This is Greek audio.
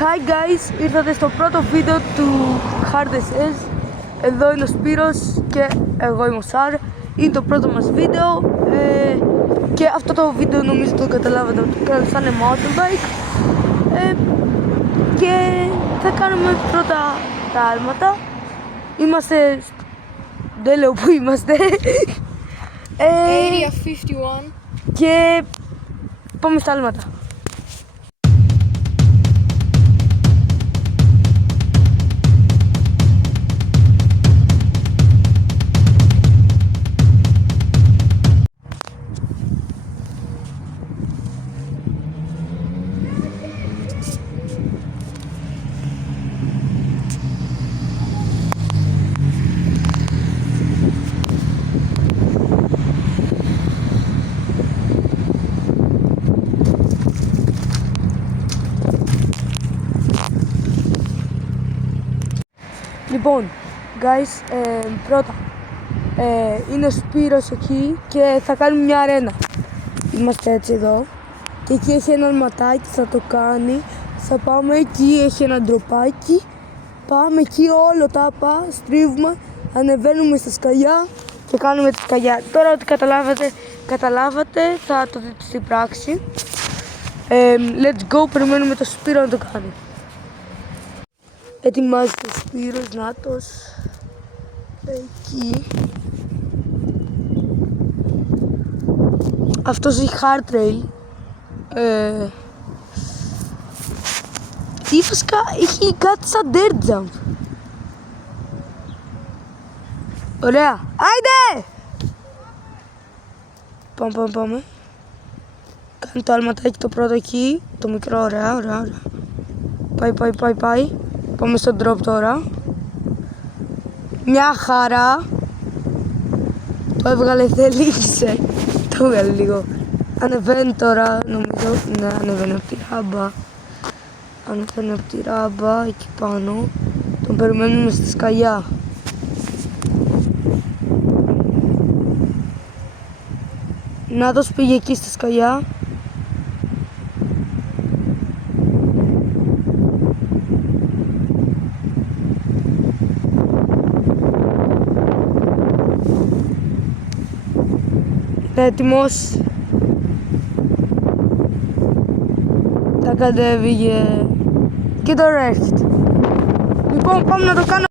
Hi guys, ήρθατε στο πρώτο βίντεο του Hard SS. Εδώ είναι ο Σπύρος και εγώ είμαι ο Σάρ. Είναι το πρώτο μας βίντεο και αυτό το βίντεο νομίζω το καταλάβατε ότι θα είναι mountain bike και θα κάνουμε πρώτα τα άλματα. Είμαστε, δεν λέω που είμαστε. Area 51. Και πάμε στα άλματα. Λοιπόν, guys, πρώτα είναι ο Σπύρος εκεί και θα κάνουμε μια αρένα. Είμαστε έτσι εδώ και εκεί έχει ένα αλματάκι, θα το κάνει. Θα πάμε εκεί, έχει ένα ντροπάκι. Πάμε εκεί όλο τάπα, στρίβουμε, ανεβαίνουμε στα σκαλιά και κάνουμε τη σκαλιά. Τώρα ότι καταλάβατε, θα το δείτε στην πράξη. Let's go, περιμένουμε το Σπύρο να το κάνει. Ετοιμάζεται ο Σπύρος, νάτος, εκεί. Αυτός έχει hard trail. Τι φασικά, έχει κάτι σαν dirt jump. Ωραία, άιντε! Πάμε. Κάνει το αλματάκι το πρώτο εκεί, το μικρό, ωραία. Πάει. Πάμε στον drop τώρα. Μια χαρά. Το έβγαλε, θέλησε. Το έβγαλε λίγο. Ανεβαίνει τώρα, νομίζω. Ναι, ανεβαίνει από τη ράμπα. Ανεβαίνει από τη ράμπα, εκεί πάνω. Τον περιμένουμε στη σκαλιά. Νάτος πήγε εκεί στη σκαλιά. Έτοιμος. Τα κατέβηκε. Και τώρα έρχεται. Λοιπόν, πάμε να το κάνω